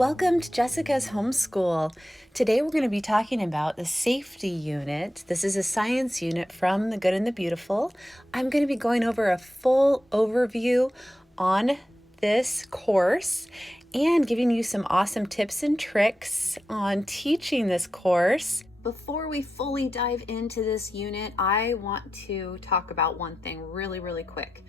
Welcome to Jessica's Homeschool. Today we're going to be talking about the safety unit. This is a science unit from The Good and the Beautiful. I'm going to be going over a full overview on this course and giving you some awesome tips and tricks on teaching this course. Before we fully dive into this unit, I want to talk about one thing really quick.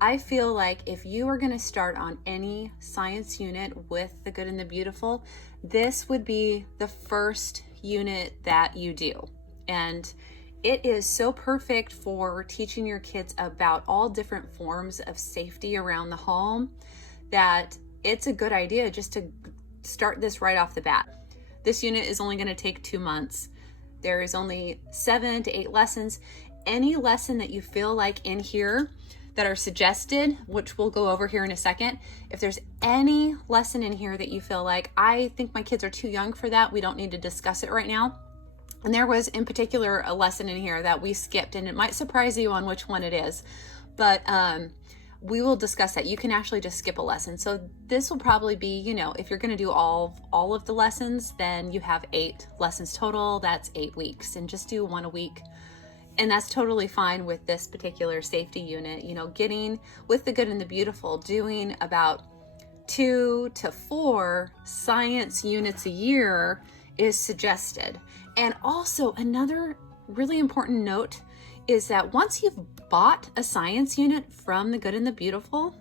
I feel like if you are going to start on any science unit with The Good and the Beautiful, this would be the first unit that you do. And it is so perfect for teaching your kids about all different forms of safety around the home that it's a good idea just to start this right off the bat. This unit is only going to take 2 months. There is only 7 to 8 lessons. Any lesson that you feel like in here that are suggested, which we'll go over here in a second. If there's any lesson in here that you feel like, I think my kids are too young for that, we don't need to discuss it right now. And there was in particular a lesson in here that we skipped, and it might surprise you on which one it is, but we will discuss that. You can actually just skip a lesson. So this will probably be, if you're gonna do all of the lessons, then you have 8 lessons total, that's 8 weeks, and just do 1 a week. And that's totally fine with this particular safety unit. Getting with The Good and the Beautiful, doing about 2 to 4 science units a year is suggested. And also another really important note is that once you've bought a science unit from The Good and the Beautiful,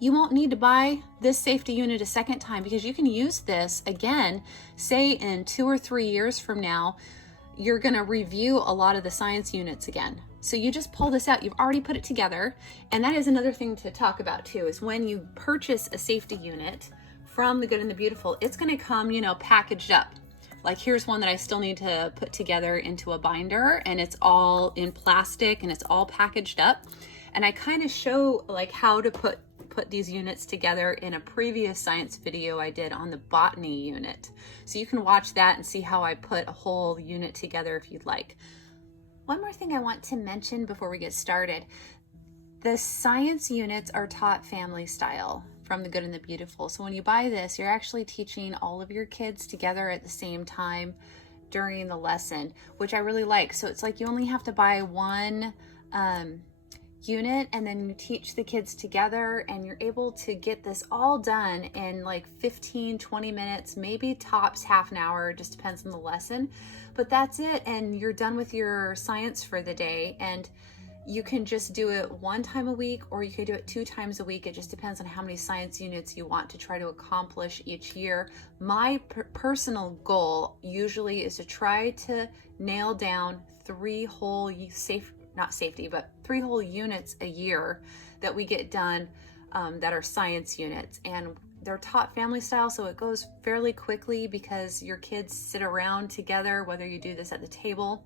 you won't need to buy this safety unit a second time, because you can use this again, say in 2 or 3 years from now. You're going to review a lot of the science units again. So you just pull this out, you've already put it together. And that is another thing to talk about too, is when you purchase a safety unit from The Good and the Beautiful, it's going to come, packaged up. Like here's one that I still need to put together into a binder, and it's all in plastic and it's all packaged up. And I kind of show like how to put these units together in a previous science video I did on the botany unit. So you can watch that and see how I put a whole unit together if you'd like. One more thing I want to mention before we get started. The science units are taught family style from The Good and the Beautiful. So when you buy this, you're actually teaching all of your kids together at the same time during the lesson, which I really like. So it's like you only have to buy one unit, and then you teach the kids together, and you're able to get this all done in like 15-20 minutes, maybe tops half an hour, just depends on the lesson, but that's it, and you're done with your science for the day. And you can just do it 1 time a week, or you could do it 2 times a week. It just depends on how many science units you want to try to accomplish each year. My personal goal usually is to try to nail down 3 whole three whole units a year that we get done that are science units. And they're taught family style, so it goes fairly quickly because your kids sit around together, whether you do this at the table,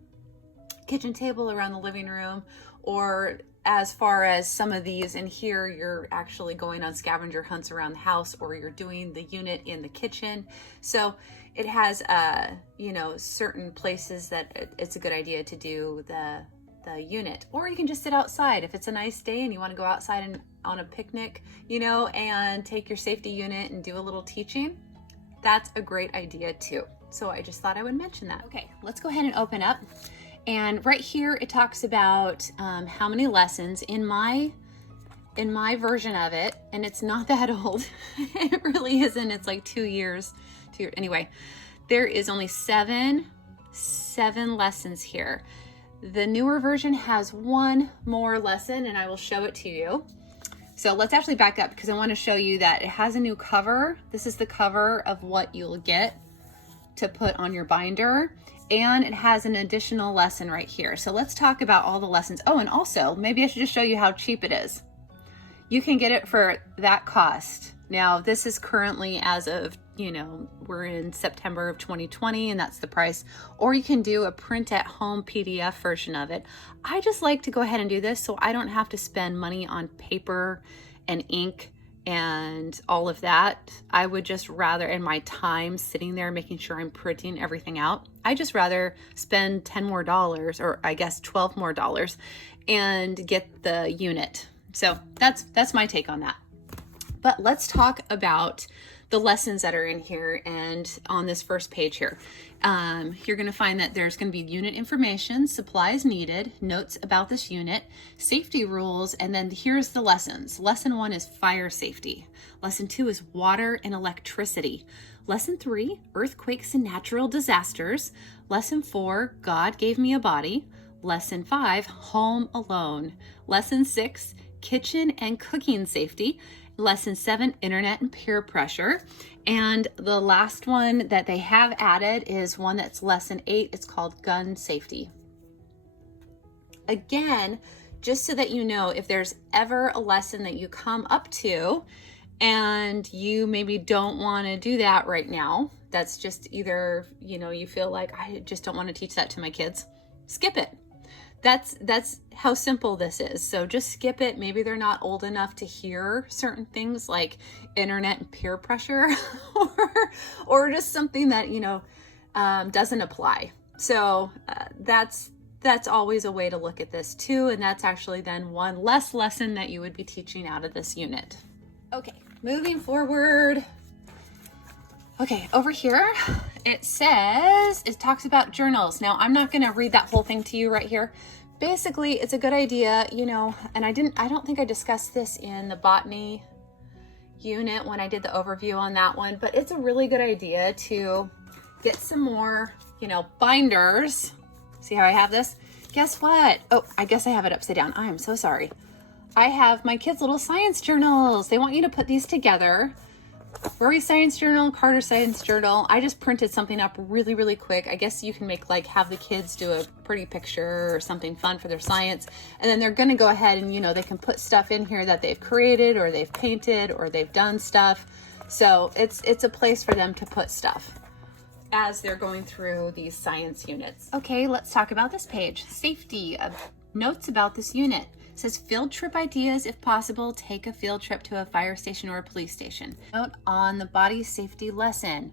kitchen table, around the living room, or as far as some of these in here, you're actually going on scavenger hunts around the house, or you're doing the unit in the kitchen. So it has certain places that it's a good idea to do the unit. Or you can just sit outside if it's a nice day and you want to go outside and on a picnic, and take your safety unit and do a little teaching. That's a great idea too. So I just thought I would mention that. Okay, let's go ahead and open up. And right here it talks about how many lessons in my version of it, and it's not that old. It really isn't. It's like 2 years. Anyway, there is only seven lessons here. The newer version has 1 more lesson, and I will show it to you. So let's actually back up, because I want to show you that it has a new cover. This is the cover of what you'll get to put on your binder, and it has an additional lesson right here. So let's talk about all the lessons. Oh, and also maybe I should just show you how cheap it is. You can get it for that cost. Now this is currently as of, we're in September of 2020, and that's the price. Or you can do a print at home PDF version of it. I just like to go ahead and do this so I don't have to spend money on paper and ink and all of that. I would just rather, in my time sitting there making sure I'm printing everything out, I just rather spend $10 more, or I guess $12 more, and get the unit. So that's my take on that. But let's talk about the lessons that are in here and on this first page here. You're going to find that there's going to be unit information, supplies needed, notes about this unit, safety rules, and then here's the lessons. Lesson 1 is fire safety. Lesson 2 is water and electricity. Lesson 3, earthquakes and natural disasters. Lesson 4, God gave me a body. Lesson 5, home alone. Lesson 6, kitchen and cooking safety. Lesson 7, internet and peer pressure. And the last one that they have added is one that's lesson 8. It's called gun safety. Again, just so that you know, if there's ever a lesson that you come up to and you maybe don't want to do that right now, that's just either, you feel like I just don't want to teach that to my kids, skip it. That's how simple this is. So just skip it. Maybe they're not old enough to hear certain things like internet and peer pressure or just something that, doesn't apply. So that's always a way to look at this too. And that's actually then one less lesson that you would be teaching out of this unit. Okay, moving forward. Okay, over here, it talks about journals. Now, I'm not going to read that whole thing to you right here. Basically, it's a good idea, and I don't think I discussed this in the botany unit when I did the overview on that one, but it's a really good idea to get some more, binders. See how I have this? Guess what? Oh, I guess I have it upside down. I am so sorry. I have my kids' little science journals. They want you to put these together. Rory Science Journal, Carter Science Journal. I just printed something up really, really quick. I guess you can make have the kids do a pretty picture or something fun for their science. And then they're going to go ahead and, they can put stuff in here that they've created or they've painted or they've done stuff. So it's a place for them to put stuff as they're going through these science units. Okay, let's talk about this page. Safety, notes about this unit. It says field trip ideas. If possible, take a field trip to a fire station or a police station. Note on the body safety lesson.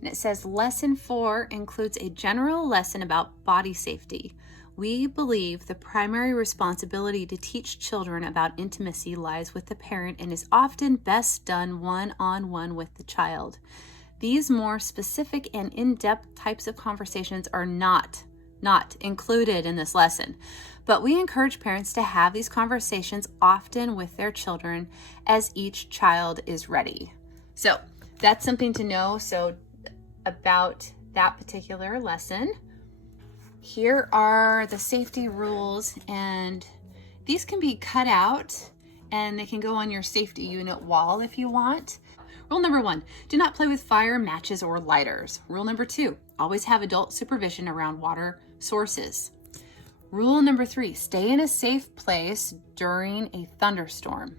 And it says lesson 4 includes a general lesson about body safety. We believe the primary responsibility to teach children about intimacy lies with the parent and is often best done one-on-one with the child. These more specific and in-depth types of conversations are not included in this lesson, but we encourage parents to have these conversations often with their children as each child is ready. So that's something to know. So about that particular lesson, here are the safety rules, and these can be cut out and they can go on your safety unit wall if you want. Rule number 1, do not play with fire, matches, or lighters. Rule number 2, always have adult supervision around water sources. Rule number 3, stay in a safe place during a thunderstorm.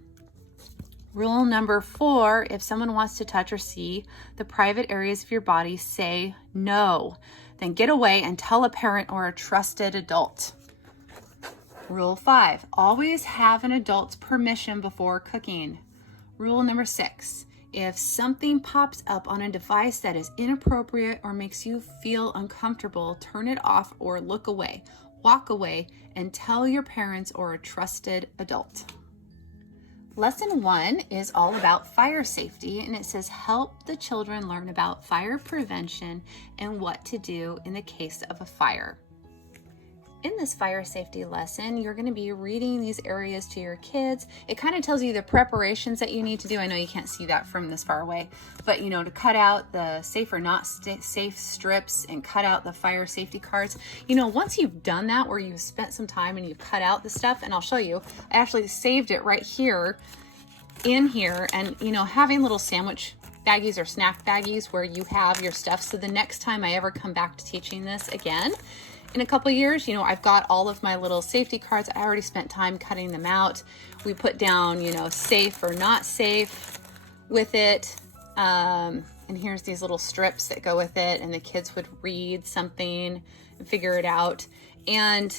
Rule number 4, if someone wants to touch or see the private areas of your body, say no. Then get away and tell a parent or a trusted adult. Rule 5, always have an adult's permission before cooking. Rule number 6, if something pops up on a device that is inappropriate or makes you feel uncomfortable, turn it off or look away. Walk away and tell your parents or a trusted adult. Lesson 1 is all about fire safety, and it says help the children learn about fire prevention and what to do in the case of a fire. In this fire safety lesson, you're going to be reading these areas to your kids. It kind of tells you the preparations that you need to do. I know you can't see that from this far away, but to cut out the safe or not safe strips and cut out the fire safety cards. Once you've done that, where you've spent some time and you've cut out the stuff, and I'll show you, I actually saved it right here in here, and having little sandwich baggies or snack baggies where you have your stuff. So the next time I ever come back to teaching this again, in a couple of years, I've got all of my little safety cards. I already spent time cutting them out. We put down, safe or not safe with it. And here's these little strips that go with it. And the kids would read something and figure it out. And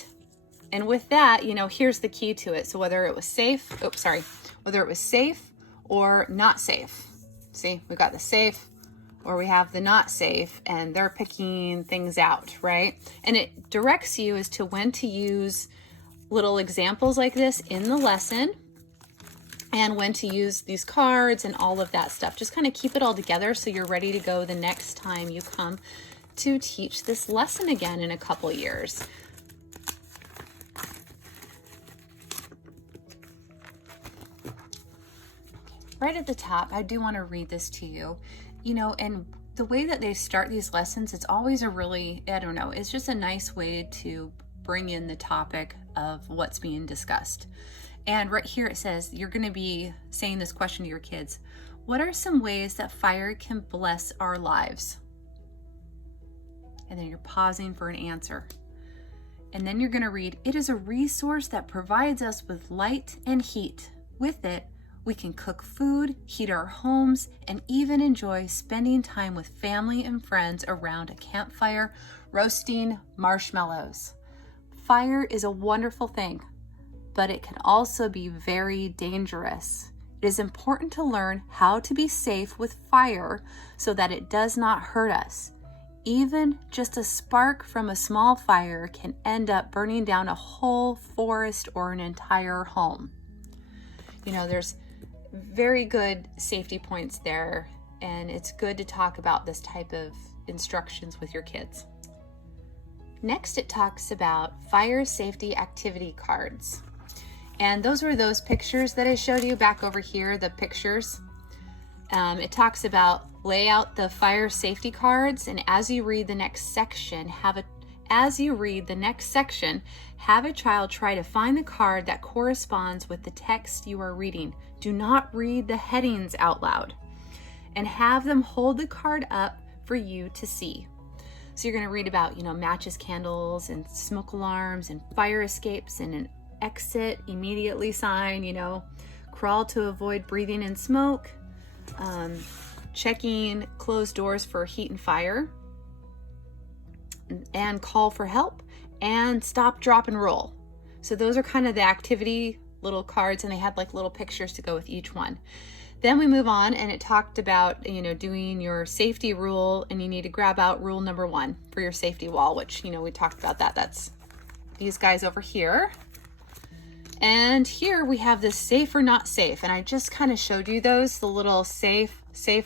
with that, here's the key to it. So whether it was safe or not safe. See, we've got the safe, or we have the not safe, and they're picking things out, right? And it directs you as to when to use little examples like this in the lesson and when to use these cards and all of that stuff. Just kind of keep it all together so you're ready to go the next time you come to teach this lesson again in a couple years. Right at the top, I do want to read this to you, and the way that they start these lessons, it's always a really, it's just a nice way to bring in the topic of what's being discussed. And right here it says, you're going to be saying this question to your kids. What are some ways that fire can bless our lives? And then you're pausing for an answer. And then you're going to read, it is a resource that provides us with light and heat. With it, we can cook food, heat our homes, and even enjoy spending time with family and friends around a campfire, roasting marshmallows. Fire is a wonderful thing, but it can also be very dangerous. It is important to learn how to be safe with fire so that it does not hurt us. Even just a spark from a small fire can end up burning down a whole forest or an entire home. There's very good safety points there, and it's good to talk about this type of instructions with your kids. Next, it talks about fire safety activity cards. And those were those pictures that I showed you back over here, the pictures. It talks about lay out the fire safety cards, and as you read the next section, have a child try to find the card that corresponds with the text you are reading. Do not read the headings out loud, and have them hold the card up for you to see. So you're going to read about, matches, candles, and smoke alarms, and fire escapes, and an exit immediately sign, crawl to avoid breathing in smoke, checking closed doors for heat and fire, and call for help, and stop, drop, and roll. So those are kind of the activity little cards, and they had like little pictures to go with each one. Then we move on, and it talked about, doing your safety rule, and you need to grab out rule number 1 for your safety wall, which, we talked about that. That's these guys over here. And here we have this safe or not safe. And I just kind of showed you those, the little safe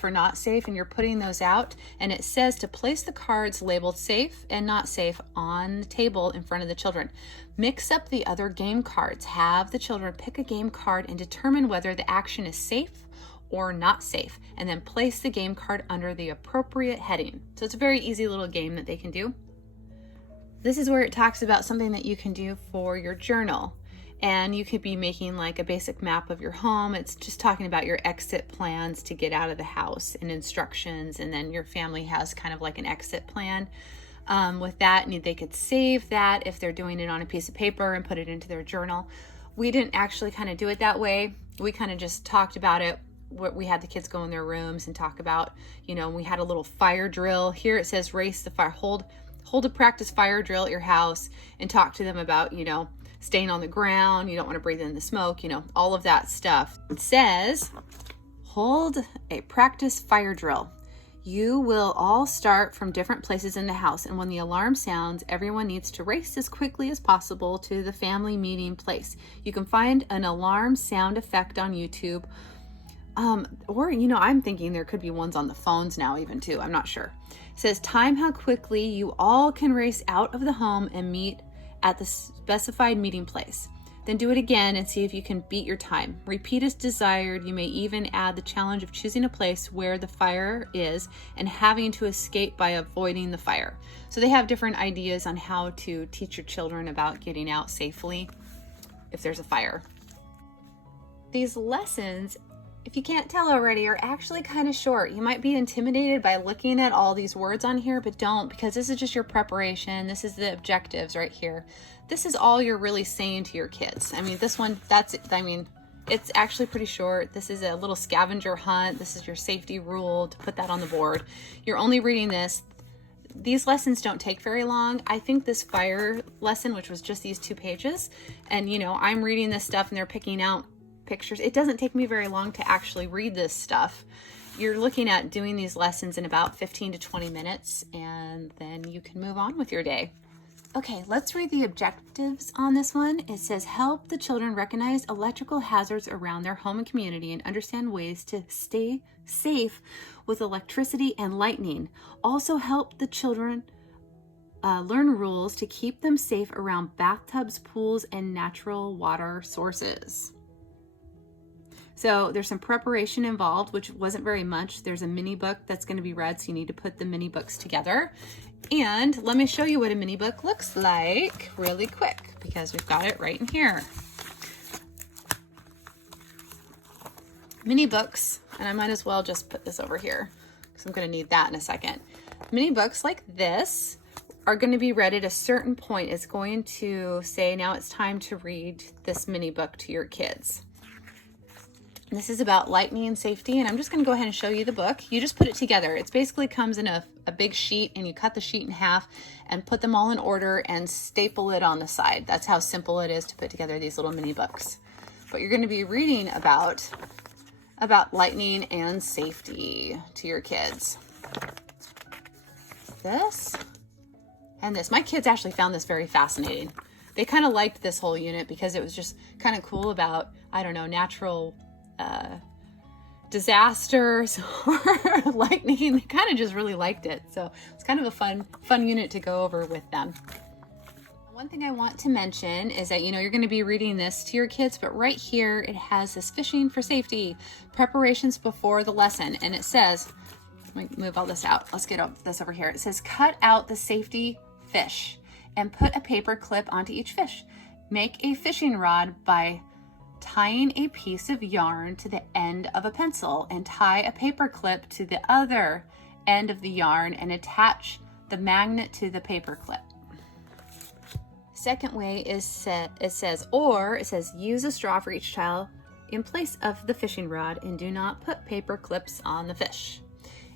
or not safe, and you're putting those out. And it says to place the cards labeled safe and not safe on the table in front of the children. Mix up the other game cards. Have the children pick a game card and determine whether the action is safe or not safe, and then place the game card under the appropriate heading. So it's a very easy little game that they can do. This is where it talks about something that you can do for your journal. And you could be making like a basic map of your home. It's just talking about your exit plans to get out of the house and instructions. And then your family has kind of like an exit plan with that. And they could save that if they're doing it on a piece of paper and put it into their journal. We didn't actually kind of do it that way. We kind of just talked about it. We had the kids go in their rooms and talk about, we had a little fire drill. Here it says race the fire, hold a practice fire drill at your house, and talk to them about, staying on the ground. You don't want to breathe in the smoke, all of that stuff. It says, hold a practice fire drill. You will all start from different places in the house, and when the alarm sounds, everyone needs to race as quickly as possible to the family meeting place. You can find an alarm sound effect on YouTube, or, I'm thinking there could be ones on the phones now even too. I'm not sure. It says, time how quickly you all can race out of the home and meet at the specified meeting place. Then do it again and see if you can beat your time. Repeat as desired. You may even add the challenge of choosing a place where the fire is and having to escape by avoiding the fire. So they have different ideas on how to teach your children about getting out safely if there's a fire. These lessons, if you can't tell already, are actually kind of short. You might be intimidated by looking at all these words on here, but don't, because this is just your preparation. This is the objectives right here. This is all you're really saying to your kids. This one, it's actually pretty short. This is a little scavenger hunt. This is your safety rule to put that on the board. You're only reading this. These lessons don't take very long. I think this fire lesson, which was just these 2 pages, and I'm reading this stuff and they're picking out pictures. It doesn't take me very long to actually read this stuff. You're looking at doing these lessons in about 15 to 20 minutes, and then you can move on with your day. Okay, let's read the objectives on this one. It says, help the children recognize electrical hazards around their home and community and understand ways to stay safe with electricity and lightning. Also help the children learn rules to keep them safe around bathtubs, pools, and natural water sources. So there's some preparation involved, which wasn't very much. There's a mini book that's going to be read, so you need to put the mini books together. And let me show you what a mini book looks like really quick, because we've got it right in here. Mini books, and I might as well just put this over here because I'm going to need that in a second. Mini books like this are going to be read at a certain point. It's going to say, now it's time to read this mini book to your kids. This is about lightning and safety, and I'm just going to go ahead and show you the book. You just put it together. It basically comes in a big sheet, and you cut the sheet in half and put them all in order and staple it on the side. That's how simple it is to put together these little mini books. But you're going to be reading about lightning and safety to your kids. This and this. My kids actually found this very fascinating. They kind of liked this whole unit because it was just kind of cool about, I don't know, natural disasters or lightning. They kind of just really liked it. So it's kind of a fun unit to go over with them. One thing I want to mention is that, you're going to be reading this to your kids, but right here it has this fishing for safety, preparations before the lesson. And it says, let me move all this out. Let's get this over here. It says, cut out the safety fish and put a paper clip onto each fish. Make a fishing rod by tying a piece of yarn to the end of a pencil and tie a paper clip to the other end of the yarn and attach the magnet to the paper clip. Second way is it says use a straw for each child in place of the fishing rod and do not put paper clips on the fish.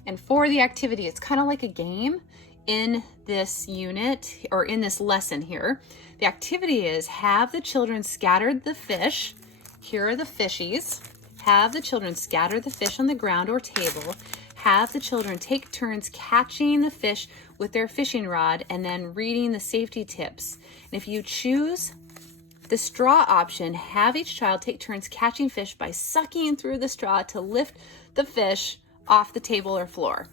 And for the activity, it's kind of like a game in this unit or in this lesson here. The activity is have the children scatter the fish. Here are the fishies. Have the children scatter the fish on the ground or table. Have the children take turns catching the fish with their fishing rod and then reading the safety tips. And if you choose the straw option, have each child take turns catching fish by sucking through the straw to lift the fish off the table or floor.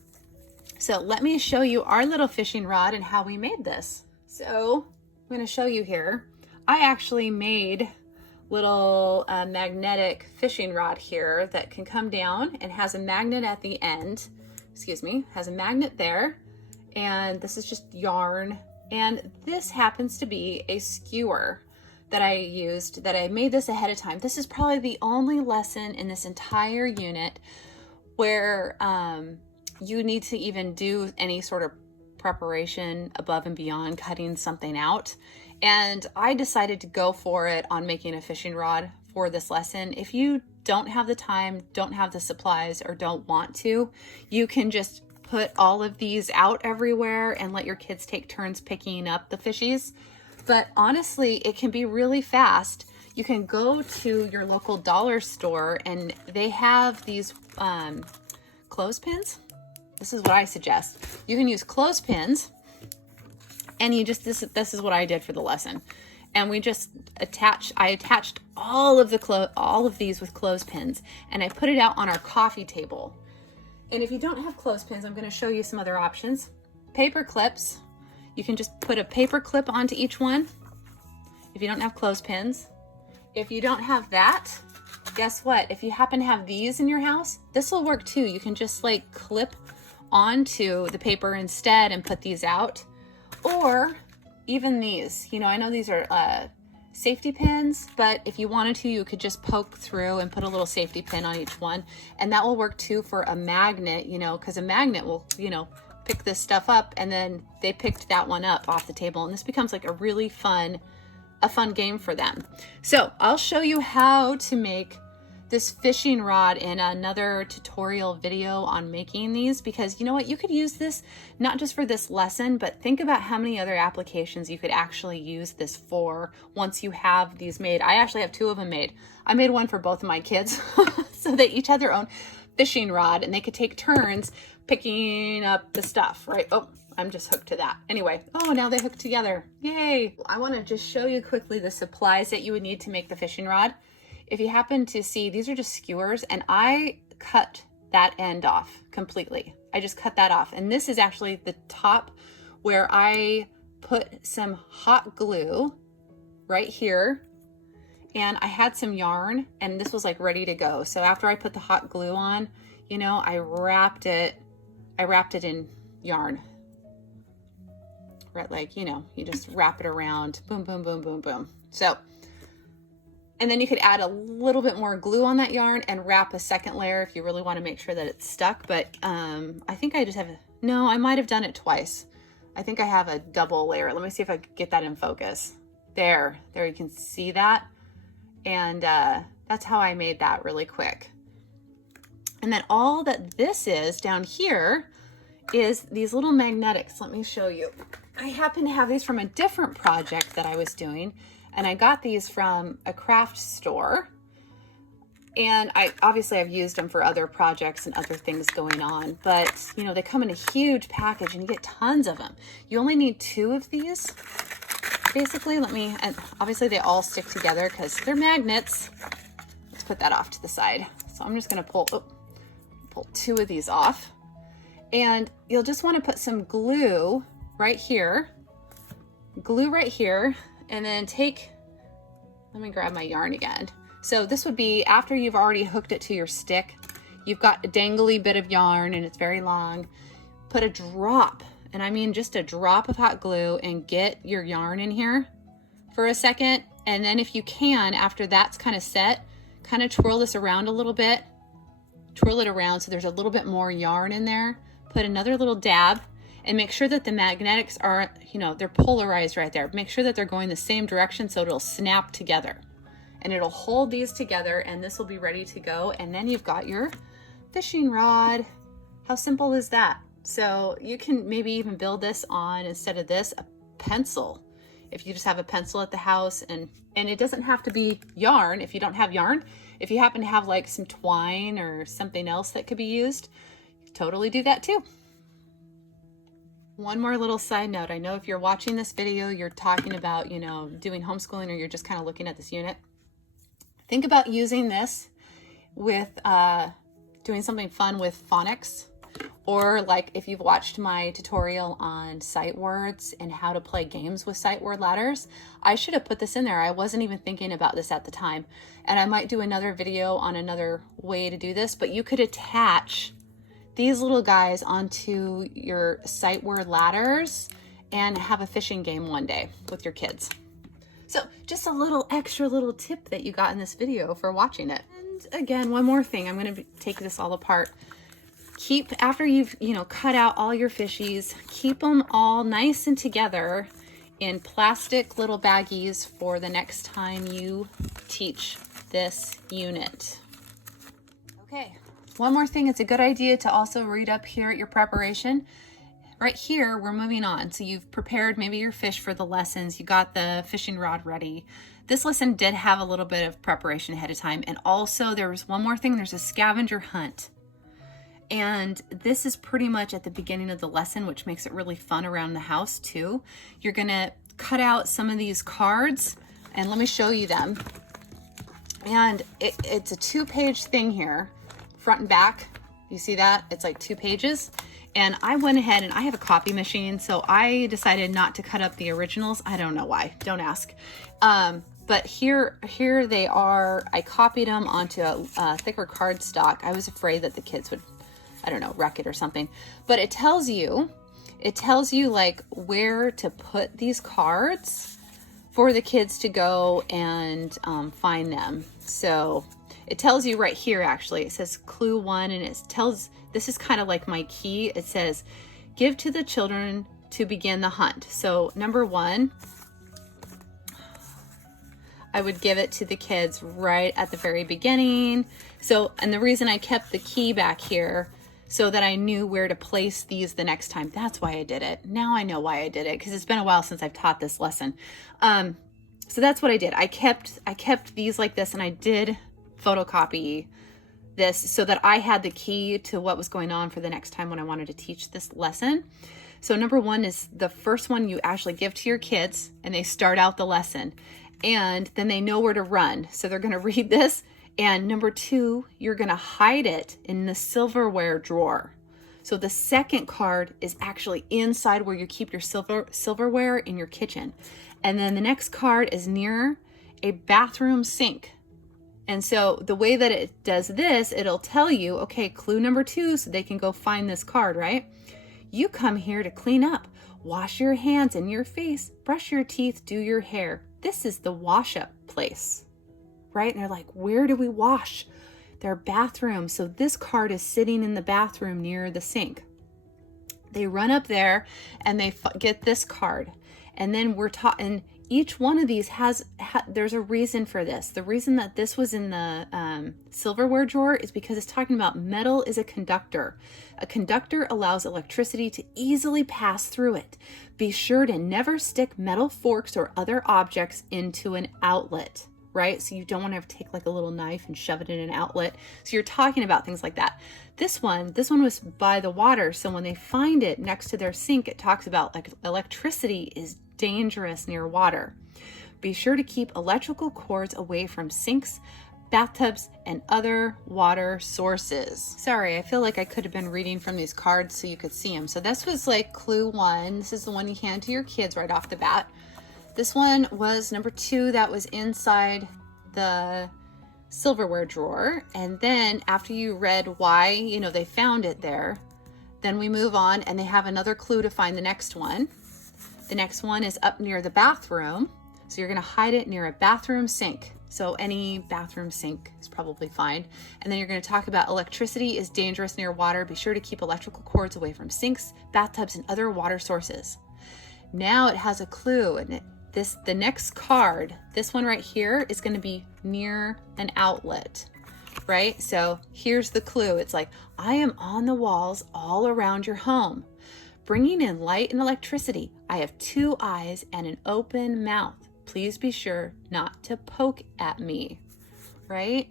So let me show you our little fishing rod and how we made this. So I'm going to show you here. I actually made little magnetic fishing rod here that can come down and has a magnet at the end. Has a magnet there. And this is just yarn. And this happens to be a skewer that I used, that I made this ahead of time. This is probably the only lesson in this entire unit where you need to even do any sort of preparation above and beyond cutting something out. And I decided to go for it on making a fishing rod for this lesson. If you don't have the time, don't have the supplies, or don't want to, you can just put all of these out everywhere and let your kids take turns picking up the fishies. But honestly, it can be really fast. You can go to your local dollar store and they have these clothespins. This is what I suggest. You can use clothespins. And you just, this is what I did for the lesson. And we just I attached all of these with clothespins, and I put it out on our coffee table. And if you don't have clothespins, I'm going to show you some other options. Paper clips. You can just put a paper clip onto each one if you don't have clothespins. If you don't have that, guess what? If you happen to have these in your house, this will work too. You can just like clip onto the paper instead and put these out. Or even these, I know these are safety pins, but if you wanted to, you could just poke through and put a little safety pin on each one. And that will work too for a magnet, because a magnet will, pick this stuff up, and then they picked that one up off the table. And this becomes like a really fun game for them. So I'll show you how to make this fishing rod in another tutorial video on making these, because you know what, you could use this not just for this lesson, but think about how many other applications you could actually use this for once you have these made. I actually have 2 of them made. I made one for both of my kids so they each had their own fishing rod and they could take turns picking up the stuff, right? Oh, I'm just hooked to that. Anyway, oh, now they hook together. Yay. I want to just show you quickly the supplies that you would need to make the fishing rod. If you happen to see, these are just skewers, and I cut that end off completely. I just cut that off. And this is actually the top where I put some hot glue right here. And I had some yarn, and this was like ready to go. So after I put the hot glue on, you know, I wrapped it in yarn. Right, like, you know, you just wrap it around, boom, boom, boom, boom, boom. So, and then you could add a little bit more glue on that yarn and wrap a second layer if you really want to make sure that it's stuck. But I think I just have, no, I might have done it twice. I think I have a double layer. Let me see if I can get that in focus. There you can see that. And that's how I made that really quick. And then all that this is down here is these little magnetics. Let me show you. I happen to have these from a different project that I was doing, and I got these from a craft store. And obviously I've used them for other projects and other things going on, but you know, they come in a huge package and you get tons of them. You only need 2 of these. Basically, and obviously they all stick together because they're magnets. Let's put that off to the side. So I'm just gonna pull 2 of these off. And you'll just wanna put some glue right here, and then let me grab my yarn again. So this would be after you've already hooked it to your stick. You've got a dangly bit of yarn and it's very long. Put a drop, and I mean just a drop of hot glue, and get your yarn in here for a second. And then if you can, after that's kind of set, kind of twirl this around a little bit. Twirl it around so there's a little bit more yarn in there. Put another little dab, and make sure that the magnetics are, you know, they're polarized right there. Make sure that they're going the same direction so it'll snap together. And it'll hold these together, and this will be ready to go. And then you've got your fishing rod. How simple is that? So you can maybe even build this on, instead of this, a pencil. If you just have a pencil at the house, and it doesn't have to be yarn. If you don't have yarn, if you happen to have like some twine or something else that could be used, totally do that too. One more little side note. I know if you're watching this video, you're talking about, you know, doing homeschooling, or you're just kind of looking at this unit. Think about using this with doing something fun with phonics, or like if you've watched my tutorial on sight words and how to play games with sight word ladders. I should have put this in there. I wasn't even thinking about this at the time, and I might do another video on another way to do this, but you could attach these little guys onto your sight word ladders and have a fishing game one day with your kids. So just a little extra little tip that you got in this video for watching it. And again, one more thing, I'm going to take this all apart. After you've, you know, cut out all your fishies, keep them all nice and together in plastic little baggies for the next time you teach this unit. Okay, one more thing, it's a good idea to also read up here at your preparation. Right here, we're moving on. So you've prepared maybe your fish for the lessons. You got the fishing rod ready. This lesson did have a little bit of preparation ahead of time. And also there was one more thing. There's a scavenger hunt. And this is pretty much at the beginning of the lesson, which makes it really fun around the house too. You're gonna cut out some of these cards, and let me show you them. And it's a 2-page thing here, front and back. You see that? It's like 2 pages. And I went ahead, and I have a copy machine, so I decided not to cut up the originals. I don't know why, don't ask. But here they are. I copied them onto a thicker cardstock. I was afraid that the kids would, I don't know, wreck it or something. But it tells you like where to put these cards for the kids to go and find them. So it tells you right here, actually. It says clue 1, and it tells, this is kind of like my key. It says, give to the children to begin the hunt. So number 1, I would give it to the kids right at the very beginning. So, and the reason I kept the key back here so that I knew where to place these the next time. That's why I did it. Now I know why I did it, because it's been a while since I've taught this lesson. So that's what I did. I kept these like this, and I did photocopy this so that I had the key to what was going on for the next time when I wanted to teach this lesson. So number one is the first one you actually give to your kids, and they start out the lesson, and then they know where to run. So they're going to read this. And number two, you're going to hide it in the silverware drawer. So the second card is actually inside where you keep your silverware in your kitchen. And then the next card is near a bathroom sink. And so the way that it does this, it'll tell you, okay, clue number two, so they can go find this card, right? You come here to clean up, wash your hands and your face, brush your teeth, do your hair. This is the wash up place, right? And they're like, where do we wash? Their bathroom. So this card is sitting in the bathroom near the sink. They run up there and they get this card. And then we're taught, and each one of these there's a reason for this. The reason that this was in the silverware drawer is because it's talking about metal is a conductor. A conductor allows electricity to easily pass through it. Be sure to never stick metal forks or other objects into an outlet, right? So you don't want to have to take like a little knife and shove it in an outlet. So you're talking about things like that. This one was by the water. So when they find it next to their sink, it talks about like electricity is dangerous near water. Be sure to keep electrical cords away from sinks, bathtubs, and other water sources. Sorry, I feel like I could have been reading from these cards so you could see them. So this was like clue one. This is the one you hand to your kids right off the bat. This one was number two, that was inside the silverware drawer. And then after you read why, they found it there, then we move on and they have another clue to find the next one. The next one is up near the bathroom. So you're going to hide it near a bathroom sink. So any bathroom sink is probably fine. And then you're going to talk about electricity is dangerous near water. Be sure to keep electrical cords away from sinks, bathtubs, and other water sources. Now it has a clue, and the next card, this one right here, is going to be near an outlet, right? So here's the clue. It's like, I am on the walls all around your home, bringing in light and electricity. I have 2 eyes and an open mouth. Please be sure not to poke at me, right?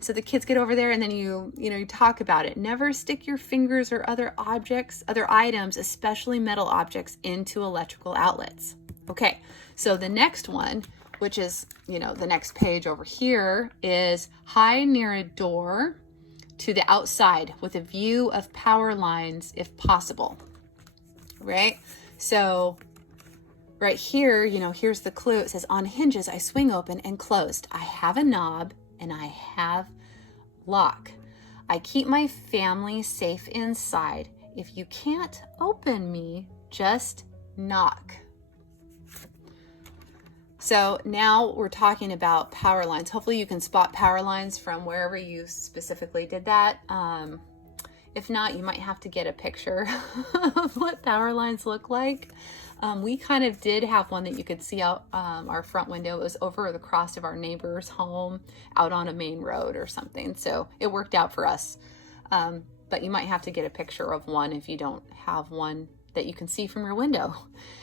So the kids get over there and then you talk about it. Never stick your fingers or other items, especially metal objects, into electrical outlets. Okay, so the next one, which is, the next page over here, is hide near a door to the outside with a view of power lines if possible, right? So right here, here's the clue. It says, on hinges, I swing open and closed. I have a knob and I have lock. I keep my family safe inside. If you can't open me, just knock. So now we're talking about power lines. Hopefully you can spot power lines from wherever you specifically did that. If not, you might have to get a picture of what power lines look like. We kind of did have one that you could see out our front window. It was over the cross of our neighbor's home out on a main road or something. So it worked out for us. But you might have to get a picture of one if you don't have one that you can see from your window.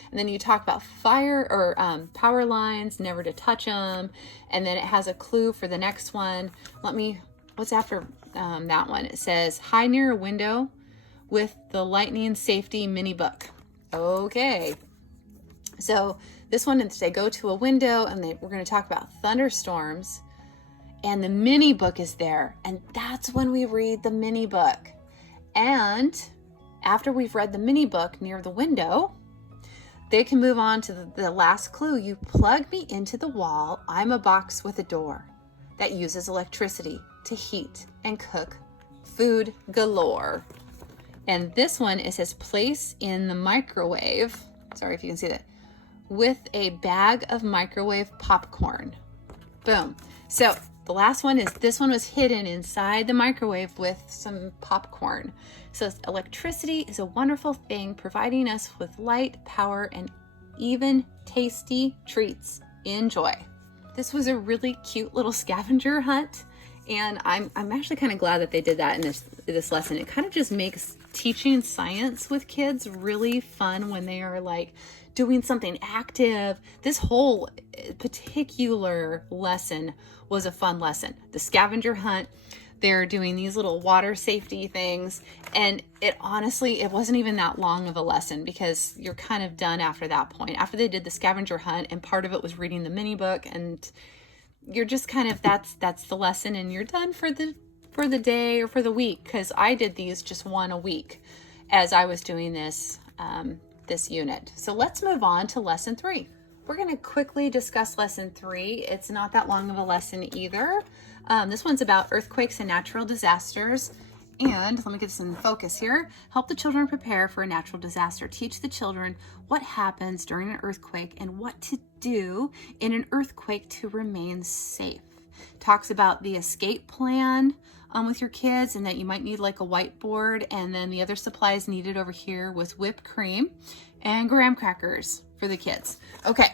And then you talk about fire or power lines, never to touch them. And then it has a clue for the next one. What's after that one? It says, hide near a window with the lightning safety mini book. Okay. So this one is they go to a window and we're going to talk about thunderstorms, and the mini book is there. And that's when we read the mini book. And after we've read the mini book near the window, they can move on to the last clue. You plug me into the wall. I'm a box with a door that uses electricity to heat and cook food galore. And this one, it says place in the microwave. Sorry if you can see that. With a bag of microwave popcorn. Boom. So the last one is, this one was hidden inside the microwave with some popcorn. So electricity is a wonderful thing, providing us with light, power, and even tasty treats. Enjoy. This was a really cute little scavenger hunt. And I'm actually kind of glad that they did that in this lesson. It kind of just makes teaching science with kids really fun when they are like doing something active. This whole particular lesson was a fun lesson. The scavenger hunt, they're doing these little water safety things. And it honestly, it wasn't even that long of a lesson because you're kind of done after that point. After they did the scavenger hunt, and part of it was reading the mini book, and you're just kind of, that's the lesson, and you're done for the day or for the week, because I did these just one a week as I was doing this this unit. So let's move on to lesson 3. We're going to quickly discuss lesson 3. It's not that long of a lesson either. This one's about earthquakes and natural disasters. And let me get this in focus here. Help the children prepare for a natural disaster. Teach the children what happens during an earthquake and what to do in an earthquake to remain safe. Talks about the escape plan with your kids, and that you might need like a whiteboard, and then the other supplies needed over here was whipped cream and graham crackers for the kids. Okay,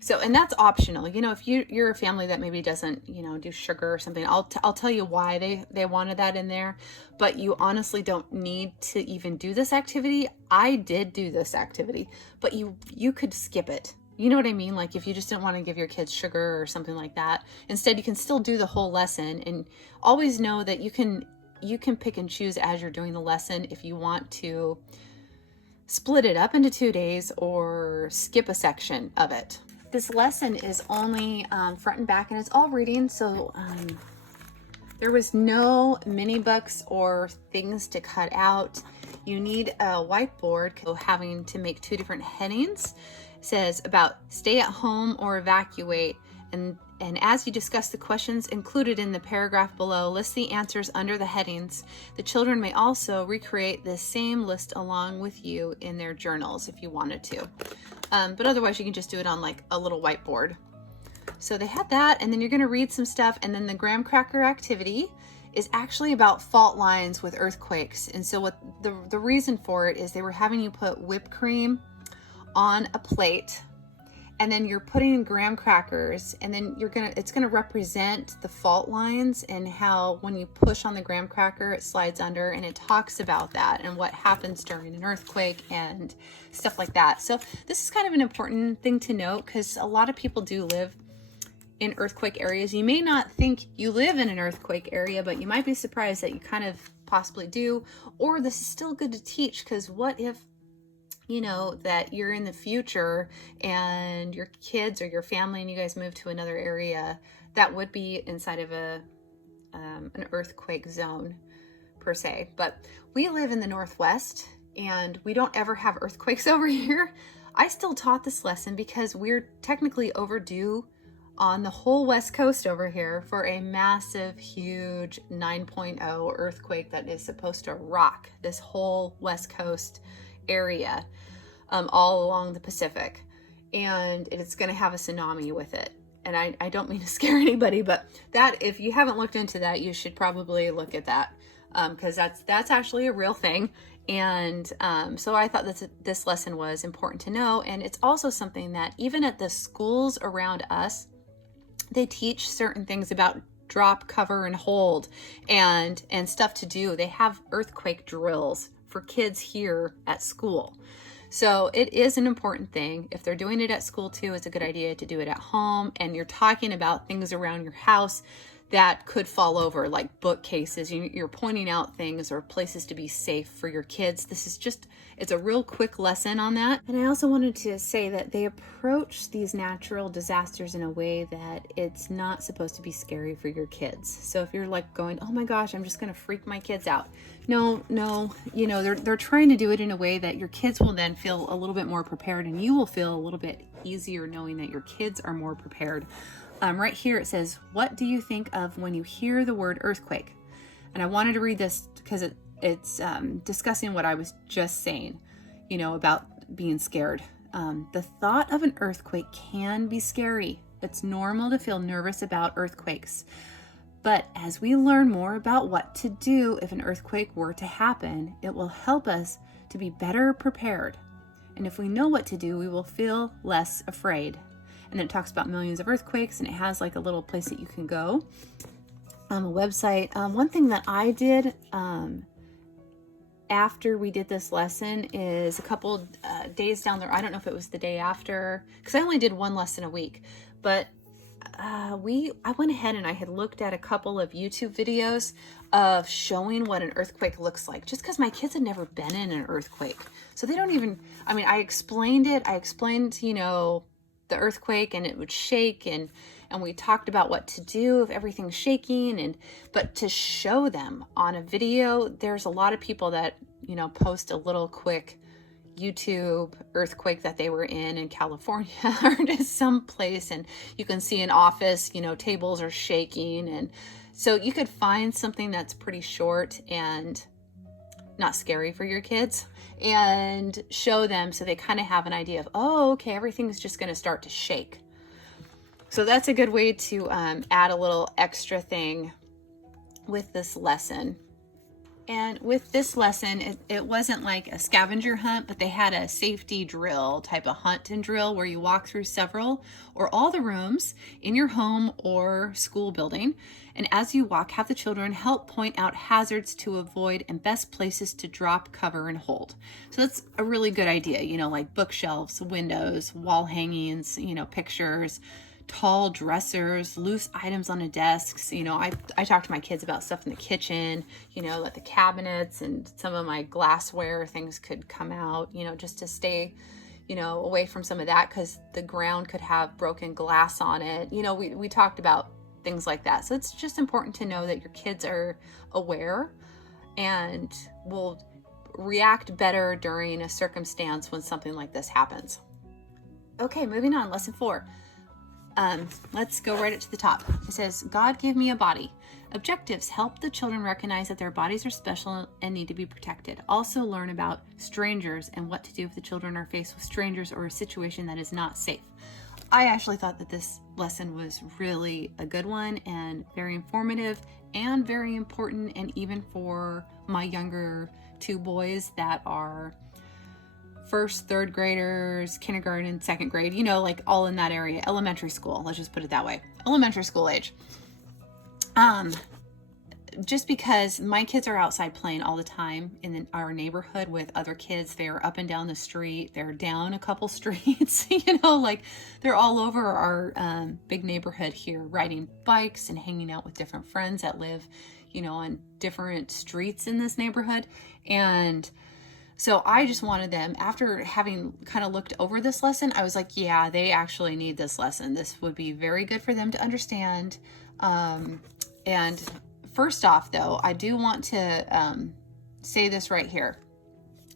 so, and that's optional. You know, if you're a family that maybe doesn't, you know, do sugar or something, I'll tell you why they wanted that in there, but you honestly don't need to even do this activity. I did do this activity, but you could skip it. You know what I mean? Like if you just didn't want to give your kids sugar or something like that, instead you can still do the whole lesson, and always know that you can pick and choose as you're doing the lesson if you want to split it up into 2 days or skip a section of it. This lesson is only front and back, and it's all reading, so there was no mini books or things to cut out. You need a whiteboard, having to make 2 different headings. It says about stay at home or evacuate, and as you discuss the questions included in the paragraph below, list the answers under the headings. The children may also recreate the same list along with you in their journals if you wanted to. But otherwise you can just do it on like a little whiteboard. So they had that, and then you're going to read some stuff, and then the graham cracker activity is actually about fault lines with earthquakes. And so what the reason for it is they were having you put whipped cream on a plate, and then you're putting in graham crackers, and then it's gonna represent the fault lines and how when you push on the graham cracker it slides under, and it talks about that and what happens during an earthquake and stuff like that. So this is kind of an important thing to note, because a lot of people do live in earthquake areas. You may not think you live in an earthquake area, but you might be surprised that you kind of possibly do. Or this is still good to teach, because what if, you know, that you're in the future and your kids or your family and you guys move to another area that would be inside of an earthquake zone per se. But we live in the Northwest and we don't ever have earthquakes over here. I still taught this lesson because we're technically overdue on the whole West Coast over here for a massive, huge 9.0 earthquake that is supposed to rock this whole West Coast area, all along the Pacific, and it's going to have a tsunami with it. And I don't mean to scare anybody, but that, if you haven't looked into that, you should probably look at that, because that's actually a real thing. And so I thought this lesson was important to know. And it's also something that even at the schools around us, they teach certain things about drop, cover, and hold, and stuff to do. They have earthquake drills for kids here at school. So it is an important thing. If they're doing it at school too, it's a good idea to do it at home. And you're talking about things around your house that could fall over, like bookcases. You're pointing out things or places to be safe for your kids. This is just, it's a real quick lesson on that. And I also wanted to say that they approach these natural disasters in a way that it's not supposed to be scary for your kids. So if you're like going, oh my gosh, I'm just going to freak my kids out. No, you know, they're trying to do it in a way that your kids will then feel a little bit more prepared, and you will feel a little bit easier knowing that your kids are more prepared. Right here it says, what do you think of when you hear the word earthquake? And I wanted to read this because it's discussing what I was just saying, you know, about being scared. The thought of an earthquake can be scary. It's normal to feel nervous about earthquakes. But as we learn more about what to do if an earthquake were to happen, it will help us to be better prepared. And if we know what to do, we will feel less afraid. And then it talks about millions of earthquakes, and it has like a little place that you can go, a website. One thing that I did after we did this lesson is a couple days down there. I don't know if it was the day after, because I only did one lesson a week, but I went ahead and I had looked at a couple of YouTube videos of showing what an earthquake looks like, just because my kids had never been in an earthquake. So they don't even, I mean, I explained it. I explained, you know, the earthquake, and it would shake, and we talked about what to do if everything's shaking, but to show them on a video, there's a lot of people that, you know, post a little quick YouTube earthquake that they were in California or just someplace, and you can see an office, you know, tables are shaking, and so you could find something that's pretty short and not scary for your kids and show them so they kind of have an idea of, oh, okay, everything's just going to start to shake. So that's a good way to add a little extra thing with this lesson. And with this lesson, it wasn't like a scavenger hunt, but they had a safety drill type of hunt and drill where you walk through several or all the rooms in your home or school building. And as you walk, have the children help point out hazards to avoid and best places to drop, cover, and hold. So that's a really good idea, you know, like bookshelves, windows, wall hangings, you know, pictures, tall dressers, loose items on the desks. You know, I talk to my kids about stuff in the kitchen, you know, like the cabinets and some of my glassware, things could come out, you know, just to stay, you know, away from some of that, because the ground could have broken glass on it. You know, we talked about things like that. So it's just important to know that your kids are aware and will react better during a circumstance when something like this happens. Okay, moving on, lesson 4. Let's go right up to the top. It says, God gave me a body. Objectives: help the children recognize that their bodies are special and need to be protected. Also learn about strangers and what to do if the children are faced with strangers or a situation that is not safe. I actually thought that this lesson was really a good one and very informative and very important, and even for my younger 2 boys that are first, third graders, kindergarten, second grade, you know, like all in that area, elementary school, let's just put it that way, elementary school age. Just because my kids are outside playing all the time in our neighborhood with other kids. They're up and down the street, they're down a couple streets, you know, like they're all over our big neighborhood here, riding bikes and hanging out with different friends that live, you know, on different streets in this neighborhood. And so I just wanted them, after having kind of looked over this lesson, I was like, yeah, they actually need this lesson. This would be very good for them to understand. And first off, though, I do want to say this right here.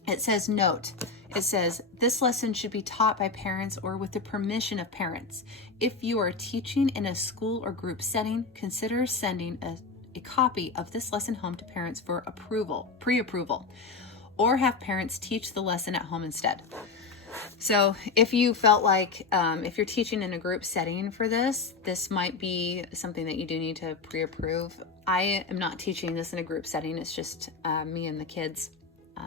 It says, note, it says, this lesson should be taught by parents or with the permission of parents. If you are teaching in a school or group setting, consider sending a copy of this lesson home to parents for pre-approval. Or have parents teach the lesson at home instead. So if you felt like if you're teaching in a group setting for this might be something that you do need to pre-approve. I am not teaching this in a group setting. It's just me and the kids,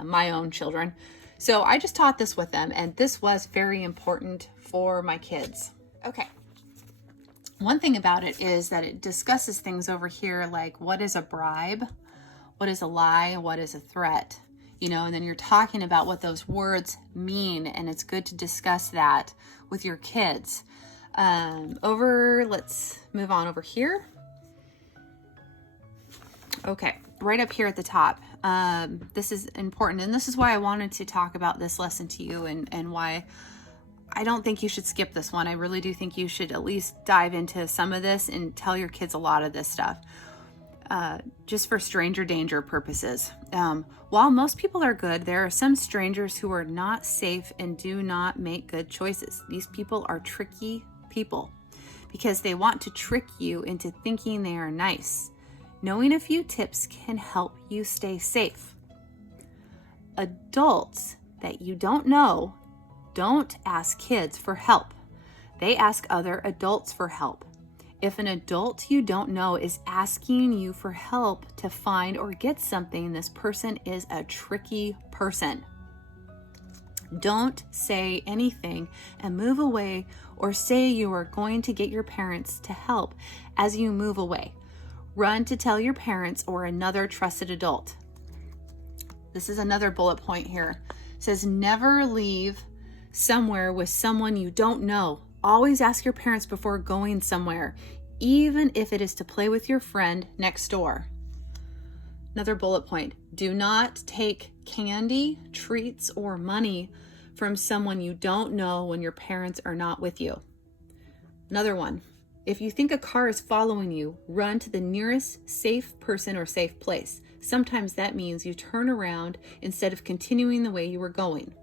my own children. So I just taught this with them, and this was very important for my kids. Okay. One thing about it is that it discusses things over here like what is a bribe, what is a lie, what is a threat. You know, and then you're talking about what those words mean, and it's good to discuss that with your kids. Let's move on over here. Okay, right up here at the top. This is important, and this is why I wanted to talk about this lesson to you, and why I don't think you should skip this one. I really do think you should at least dive into some of this and tell your kids a lot of this stuff. Just for stranger danger purposes. While most people are good, there are some strangers who are not safe and do not make good choices. These people are tricky people because they want to trick you into thinking they are nice. Knowing a few tips can help you stay safe. Adults that you don't know don't ask kids for help. They ask other adults for help. If an adult you don't know is asking you for help to find or get something, this person is a tricky person. Don't say anything and move away, or say you are going to get your parents to help as you move away. Run to tell your parents or another trusted adult. This is another bullet point here. It says, never leave somewhere with someone you don't know Always ask your parents before going somewhere, even if it is to play with your friend next door. Another bullet point, do not take candy, treats, or money from someone you don't know when your parents are not with you. Another one, if you think a car is following you, run to the nearest safe person or safe place. Sometimes that means you turn around instead of continuing the way you were going.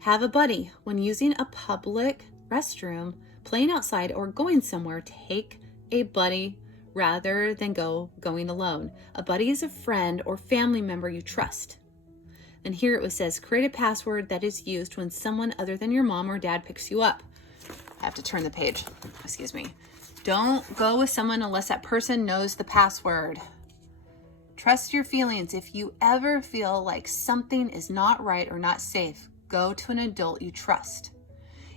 Have a buddy. When using a public restroom, playing outside, or going somewhere, take a buddy rather than going alone. A buddy is a friend or family member you trust. And here it says, create a password that is used when someone other than your mom or dad picks you up. I have to turn the page. Excuse me. Don't go with someone unless that person knows the password. Trust your feelings. If you ever feel like something is not right or not safe, go to an adult you trust.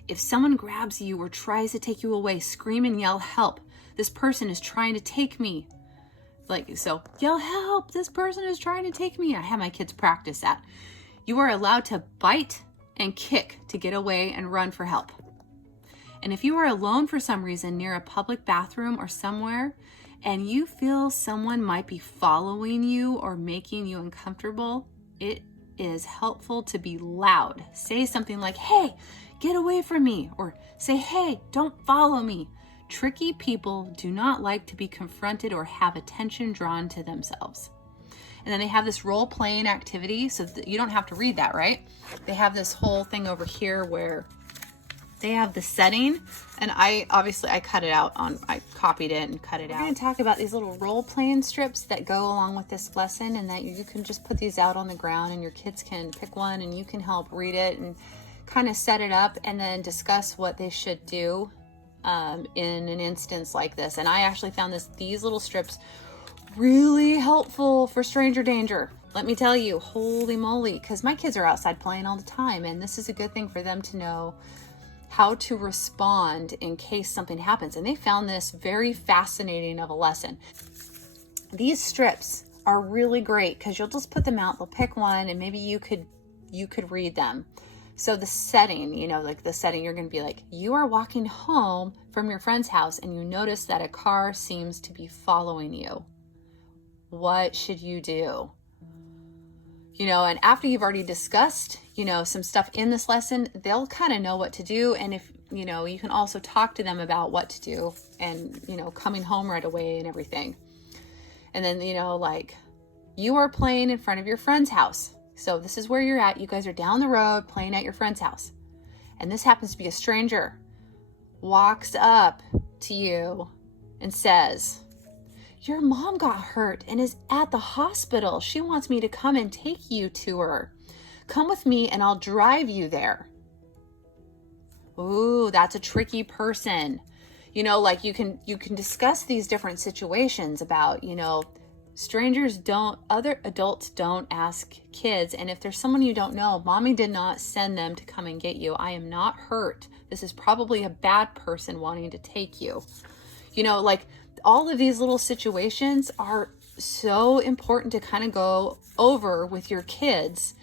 If someone grabs you or tries to take you away, scream and yell, help. This person is trying to take me. So yell, help. This person is trying to take me. I have my kids practice that. You are allowed to bite and kick to get away and run for help. And if you are alone for some reason near a public bathroom or somewhere, and you feel someone might be following you or making you uncomfortable, it is helpful to be loud. Say something like, hey, get away from me, or say, hey, don't follow me. Tricky people do not like to be confronted or have attention drawn to themselves. And then they have this role-playing activity, so that you don't have to read that, right? They have this whole thing over here where they have the setting, and I cut it out I copied it and cut it out. We're going to talk about these little role-playing strips that go along with this lesson, and that you can just put these out on the ground and your kids can pick one and you can help read it and kind of set it up and then discuss what they should do in an instance like this. And I actually found these little strips really helpful for stranger danger. Let me tell you, holy moly, because my kids are outside playing all the time, and this is a good thing for them to know how to respond in case something happens. And they found this very fascinating of a lesson. These strips are really great because you'll just put them out, they'll pick one, and maybe you could read them. So the setting, you're going to be like, you are walking home from your friend's house and you notice that a car seems to be following you. What should you do? And after you've already discussed, some stuff in this lesson, they'll kind of know what to do. And if, you can also talk to them about what to do and, coming home right away and everything. And then, you are playing in front of your friend's house. So this is where you're at. You guys are down the road playing at your friend's house. And this happens to be a stranger walks up to you and says, your mom got hurt and is at the hospital. She wants me to come and take you to her. Come with me and I'll drive you there. Ooh, that's a tricky person. You can discuss these different situations about, other adults don't ask kids. And if there's someone you don't know, mommy did not send them to come and get you. I am not hurt. This is probably a bad person wanting to take you. All of these little situations are so important to kind of go over with your kids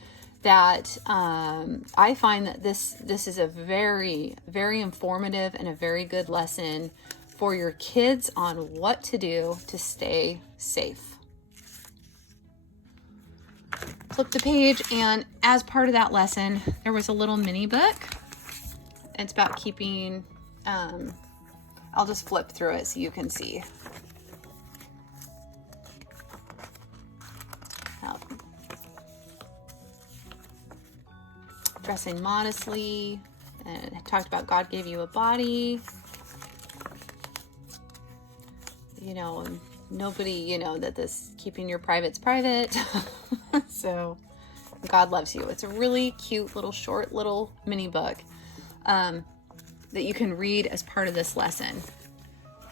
that I find that this is a very, very informative and a very good lesson for your kids on what to do to stay safe. Flip the page, and as part of that lesson, there was a little mini book. It's about keeping, I'll just flip through it so you can see. Dressing modestly, and it talked about God gave you a body. Nobody, that this keeping your privates private. So God loves you. It's a really cute little short little mini book that you can read as part of this lesson.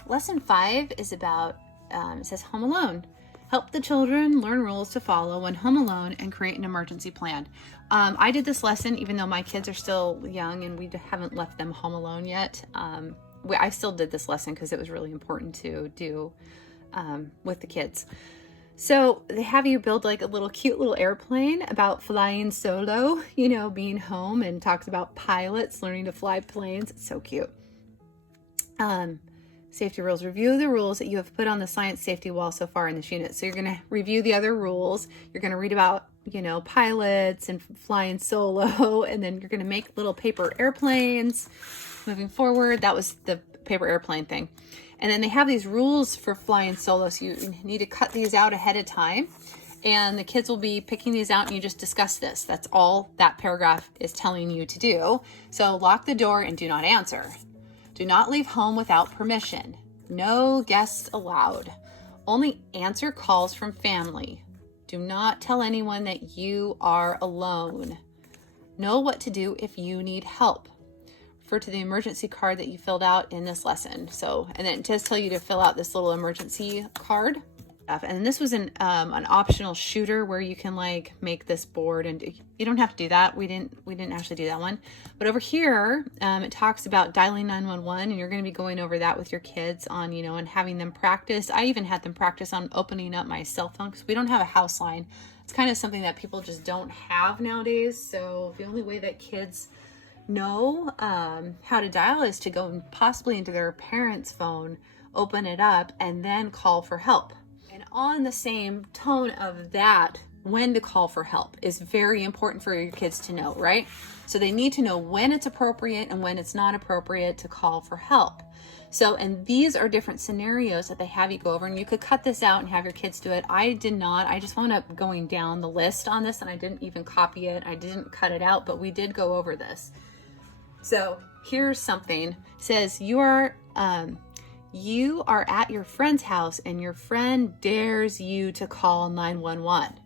Lesson 5 is about, it says Home Alone. Help the children learn rules to follow when home alone and create an emergency plan. I did this lesson even though my kids are still young and we haven't left them home alone yet. I still did this lesson because it was really important to do with the kids. So they have you build like a cute little airplane about flying solo, being home, and talks about pilots learning to fly planes. It's so cute. Safety rules. Review the rules that you have put on the science safety wall so far in this unit. So you're going to review the other rules. You're going to read about, pilots and flying solo, and then you're going to make little paper airplanes moving forward. That was the paper airplane thing. And then they have these rules for flying solo, so you need to cut these out ahead of time. And the kids will be picking these out, and you just discuss this. That's all that paragraph is telling you to do. So lock the door and do not answer. Do not leave home without permission. No guests allowed. Only answer calls from family. Do not tell anyone that you are alone. Know what to do if you need help. Refer to the emergency card that you filled out in this lesson. And then it does tell you to fill out this little emergency card. And this was an optional shooter where you can like make this board, and you don't have to do that. We didn't actually do that one. But over here, it talks about dialing 911, and you're going to be going over that with your kids on, and having them practice. I even had them practice on opening up my cell phone because we don't have a house line. It's kind of something that people just don't have nowadays. So the only way that kids know how to dial is to go possibly into their parents' phone, open it up, and then call for help. And on the same tone of that, when to call for help is very important for your kids to know, right? So they need to know when it's appropriate and when it's not appropriate to call for help. So, and these are different scenarios that they have you go over, and you could cut this out and have your kids do it. I did not. I just wound up going down the list on this, and I didn't even copy it. I didn't cut it out, but we did go over this. So here's something. It says you are at your friend's house and your friend dares you to call 911.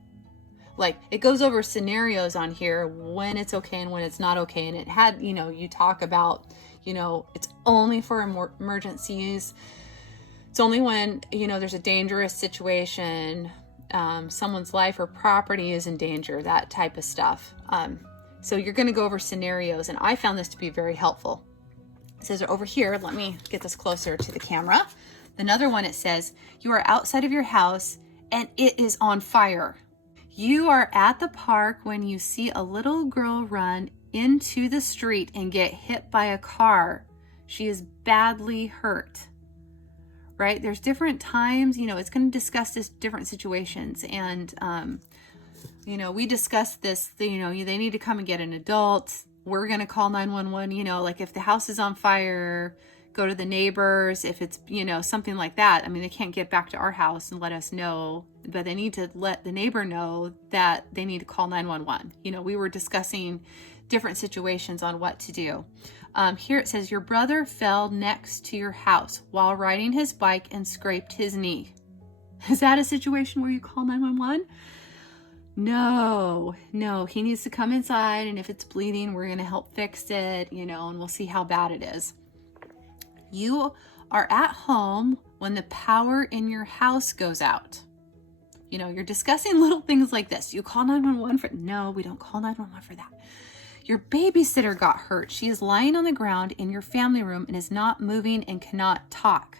Like, it goes over scenarios on here when it's okay and when it's not okay. And it had, you talk about, it's only for emergencies. It's only when, there's a dangerous situation, someone's life or property is in danger, that type of stuff. So you're going to go over scenarios, and I found this to be very helpful. It says over here, let me get this closer to the camera. Another one, it says, you are outside of your house and it is on fire. You are at the park when you see a little girl run into the street and get hit by a car. She is badly hurt, right? There's different times, it's going to discuss this different situations. And, we discussed this, they need to come and get an adult. We're going to call 911, like if the house is on fire, go to the neighbors. If it's, something like that, they can't get back to our house and let us know, but they need to let the neighbor know that they need to call 911. We were discussing different situations on what to do. Here it says, your brother fell next to your house while riding his bike and scraped his knee. Is that a situation where you call 911? No, he needs to come inside, and if it's bleeding, we're going to help fix it, and we'll see how bad it is. You are at home when the power in your house goes out. You're discussing little things like this. You call 911 for, no, we don't call 911 for that. Your babysitter got hurt. She is lying on the ground in your family room and is not moving and cannot talk.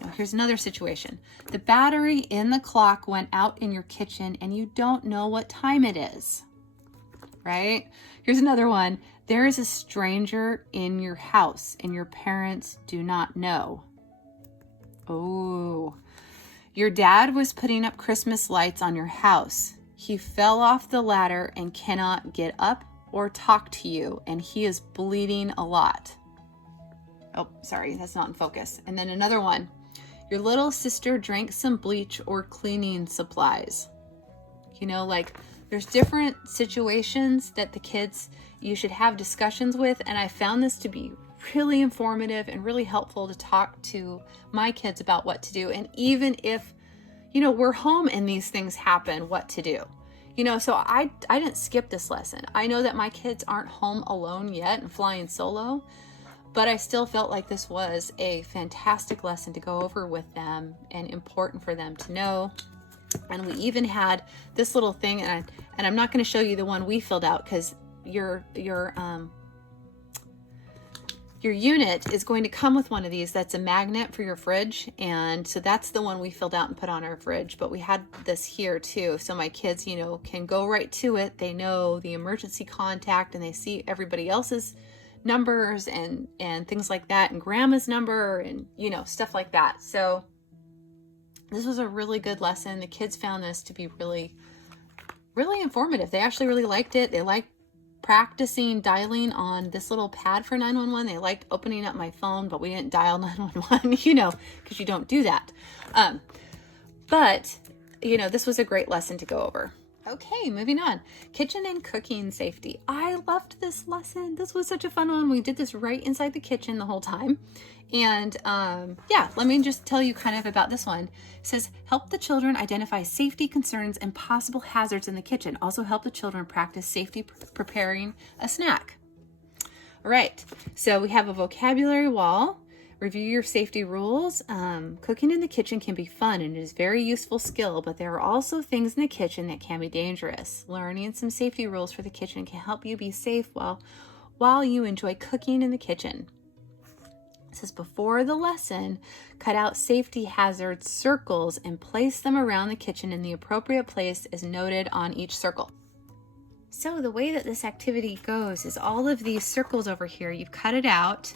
Now, here's another situation. The battery in the clock went out in your kitchen and you don't know what time it is, right? Here's another one. There is a stranger in your house and your parents do not know. Oh, your dad was putting up Christmas lights on your house. He fell off the ladder and cannot get up or talk to you, and he is bleeding a lot. Oh, sorry, that's not in focus. And then another one. Your little sister drank some bleach or cleaning supplies. There's different situations that the kids, you should have discussions with. And I found this to be really informative and really helpful to talk to my kids about what to do. And even if, we're home and these things happen, what to do. So I didn't skip this lesson. I know that my kids aren't home alone yet and flying solo, but I still felt like this was a fantastic lesson to go over with them and important for them to know. And we even had this little thing, and I'm not going to show you the one we filled out because your Your unit is going to come with one of these that's a magnet for your fridge, and so that's the one we filled out and put on our fridge, but we had this here too, so my kids, you know, can go right to it. They know the emergency contact, and they see everybody else's numbers and things like that, and grandma's number, and you know, stuff like that. So this was a really good lesson. The kids found this to be really informative. They actually really liked it. They liked practicing dialing on this little pad for 911. They liked opening up my phone, but we didn't dial 911, you know, because you don't do that. But, you know, this was a great lesson to go over. Okay, moving on. Kitchen and cooking safety. I loved this lesson. This was such a fun one. We did this right inside the kitchen the whole time. And yeah, let me just tell you kind of about this one. It says, help the children identify safety concerns and possible hazards in the kitchen. Also help the children practice safety preparing a snack. All right, so we have a vocabulary wall. Review your safety rules. Cooking in the kitchen can be fun and it is a very useful skill, but there are also things in the kitchen that can be dangerous. Learning some safety rules for the kitchen can help you be safe while you enjoy cooking in the kitchen. It says, before the lesson, cut out safety hazard circles and place them around the kitchen in the appropriate place as noted on each circle. So the way that this activity goes is all of these circles over here, you've cut it out,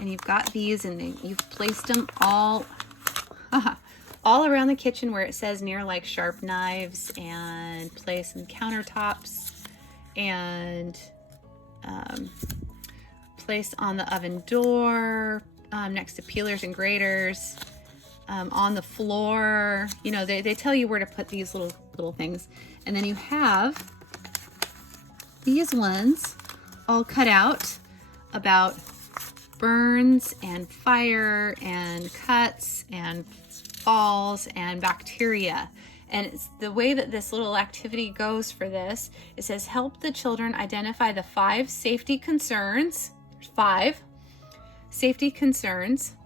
and you've got these, and then you've placed them all around the kitchen where it says near like sharp knives, and place some countertops, and place on the oven door, next to peelers and graters, on the floor. You know, they tell you where to put these little things. And then you have these ones all cut out about burns and fire and cuts and falls and bacteria. And it's the way that this little activity goes for this. It says, help the children identify the 5 safety concerns. There's 5 safety concerns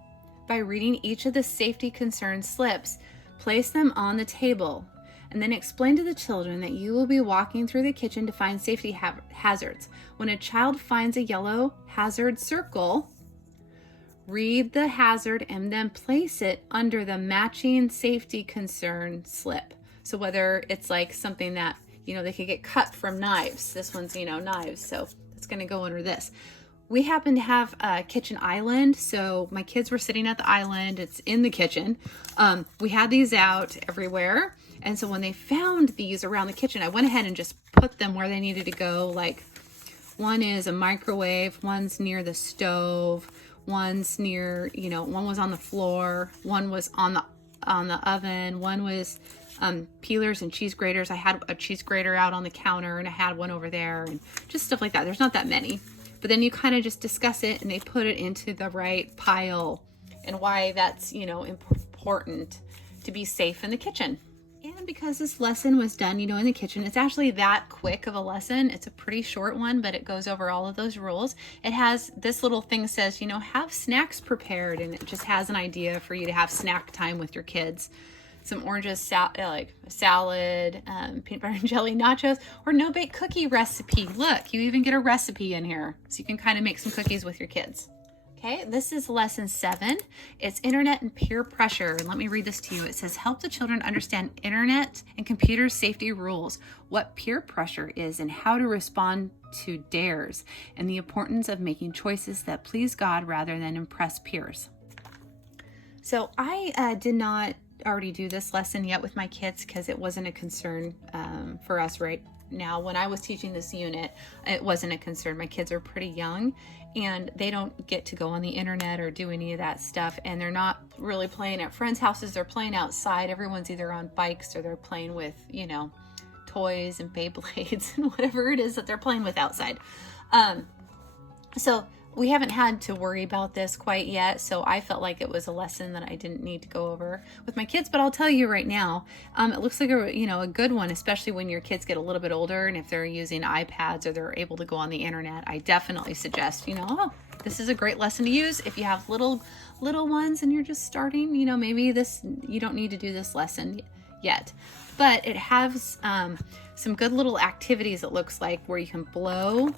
by reading each of the safety concern slips. Place them on the table, and then explain to the children that you will be walking through the kitchen to find safety hazards. When a child finds a yellow hazard circle, read the hazard and then place it under the matching safety concern slip. So whether it's like something that, you know, they could get cut from knives. This one's, you know, knives, so it's going to go under this. We happen to have a kitchen island, so my kids were sitting at the island. It's in the kitchen. We had these out everywhere, and so when they found these around the kitchen, I went ahead and just put them where they needed to go. Like, one is a microwave, one's near the stove, one's near, you know, one was on the floor, one was on the oven, one was peelers and cheese graters. I had a cheese grater out on the counter, and I had one over there, and just stuff like that. There's not that many. But then you kind of just discuss it, and they put it into the right pile, and why that's, you know, important to be safe in the kitchen. And because this lesson was done, you know, in the kitchen, it's actually that quick of a lesson. It's a pretty short one, but it goes over all of those rules. It has this little thing says, you know, have snacks prepared, and it just has an idea for you to have snack time with your kids. Some oranges, like a salad, peanut butter and jelly nachos, or no-bake cookie recipe. Look, you even get a recipe in here, so you can kind of make some cookies with your kids. Okay, this is lesson 7. It's internet and peer pressure. And let me read this to you. It says, help the children understand internet and computer safety rules, what peer pressure is, and how to respond to dares, and the importance of making choices that please God rather than impress peers. So I did not already do this lesson yet with my kids because it wasn't a concern for us right now. When I was teaching this unit, it wasn't a concern. My kids are pretty young, and they don't get to go on the internet or do any of that stuff, and they're not really playing at friends' houses. They're playing outside. Everyone's either on bikes or they're playing with, you know, toys and Beyblades and whatever it is that they're playing with outside. So we haven't had to worry about this quite yet, so I felt like it was a lesson that I didn't need to go over with my kids. But I'll tell you right now, it looks like a good one, especially when your kids get a little bit older, and if they're using iPads or they're able to go on the internet. I definitely suggest, this is a great lesson to use if you have little ones and you're just starting. Maybe you don't need to do this lesson yet, but it has some good little activities, it looks like, where you can blow.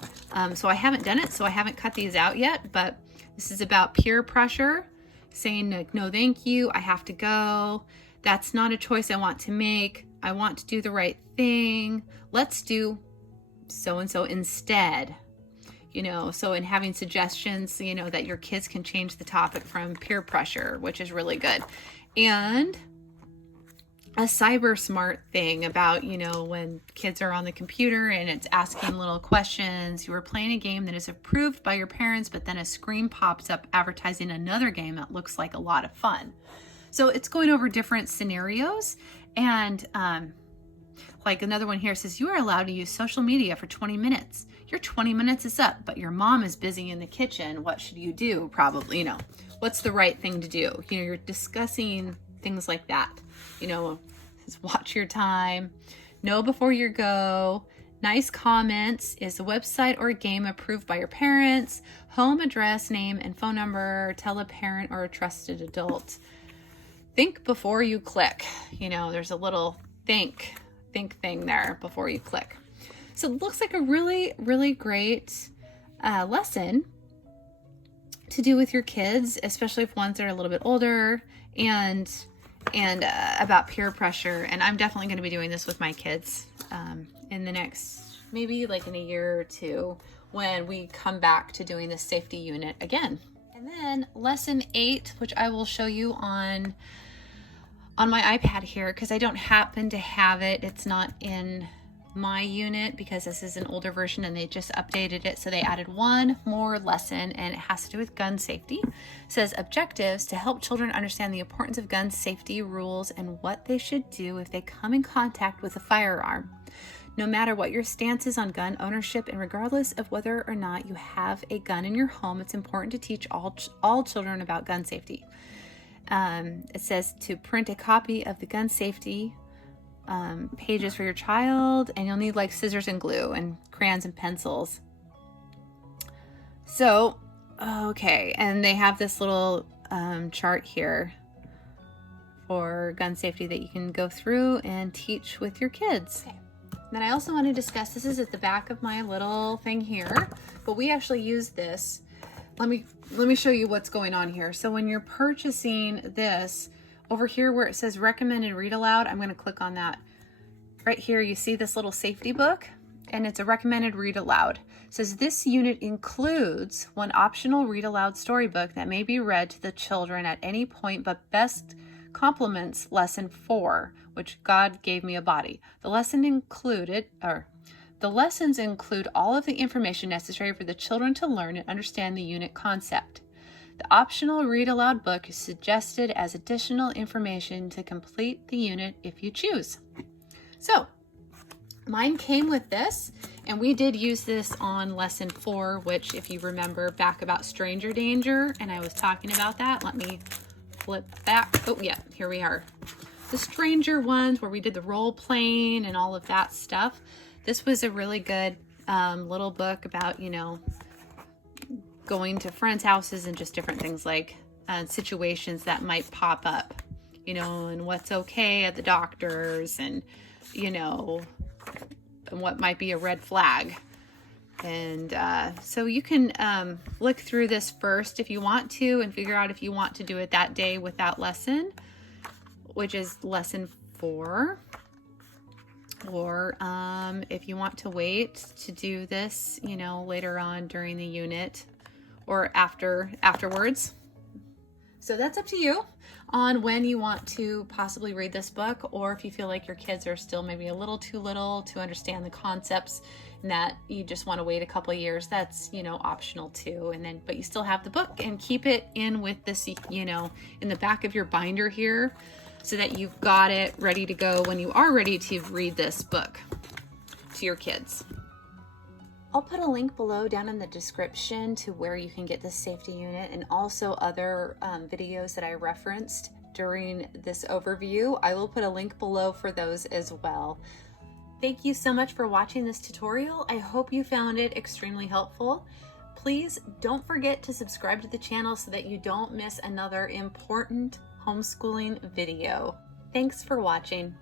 So I haven't done it, so I haven't cut these out yet, but This is about peer pressure, saying like, no, thank you, I have to go. That's not a choice I want to make. I want to do the right thing. Let's do so-and-so instead. So in having suggestions, that your kids can change the topic from peer pressure, which is really good. And a cyber smart thing about, when kids are on the computer and it's asking little questions. You are playing a game that is approved by your parents, but then a screen pops up advertising another game that looks like a lot of fun. So it's going over different scenarios. And like another one here says, you are allowed to use social media for 20 minutes. Your 20 minutes is up, but your mom is busy in the kitchen. What should you do? Probably, what's the right thing to do? You're discussing things like that. Watch your time, know before you go, nice comments, is a website or a game approved by your parents, home address, name, and phone number, tell a parent or a trusted adult. Think before you click. There's a little think thing there before you click. So it looks like a really, really great lesson to do with your kids, especially if ones that are a little bit older, and about peer pressure. And I'm definitely going to be doing this with my kids in the next, maybe like in a year or two, when we come back to doing the safety unit again. And then lesson 8, which I will show you on my iPad here, because I don't happen to have it. It's not in my unit because this is an older version and they just updated it. So they added one more lesson and it has to do with gun safety. It says objectives to help children understand the importance of gun safety rules and what they should do if they come in contact with a firearm. No matter what your stance is on gun ownership and regardless of whether or not you have a gun in your home, it's important to teach all children about gun safety. It says to print a copy of the gun safety pages for your child, and you'll need like scissors and glue and crayons and pencils. So, okay, and they have this little chart here for gun safety that you can go through and teach with your kids. Okay. Then I also want to discuss, this is at the back of my little thing here, but we actually use this. Let me show you what's going on here. So when you're purchasing this, over here where it says recommended read aloud, I'm going to click on that. Right here you see this little safety book, and it's a recommended read aloud. It says this unit includes one optional read aloud storybook that may be read to the children at any point, but best complements lesson 4, which God gave me a body. The lessons include all of the information necessary for the children to learn and understand the unit concept. The optional read aloud book is suggested as additional information to complete the unit if you choose. So mine came with this, and we did use this on lesson 4, which if you remember back about stranger danger, and I was talking about that. Let me flip back. Oh yeah, here we are. The stranger ones where we did the role playing and all of that stuff. This was a really good little book about, going to friends' houses and just different things like situations that might pop up, and what's okay at the doctor's and, and what might be a red flag. And so you can look through this first if you want to and figure out if you want to do it that day with that lesson, which is lesson 4. Or if you want to wait to do this, later on during the unit or afterwards. So that's up to you on when you want to possibly read this book, or if you feel like your kids are still maybe a little too little to understand the concepts and that you just want to wait a couple of years. That's, optional too. But you still have the book, and keep it in with this, in the back of your binder here, so that you've got it ready to go when you are ready to read this book to your kids. I'll put a link below down in the description to where you can get this safety unit, and also other videos that I referenced during this overview. I will put a link below for those as well. Thank you so much for watching this tutorial. I hope you found it extremely helpful. Please don't forget to subscribe to the channel so that you don't miss another important homeschooling video. Thanks for watching.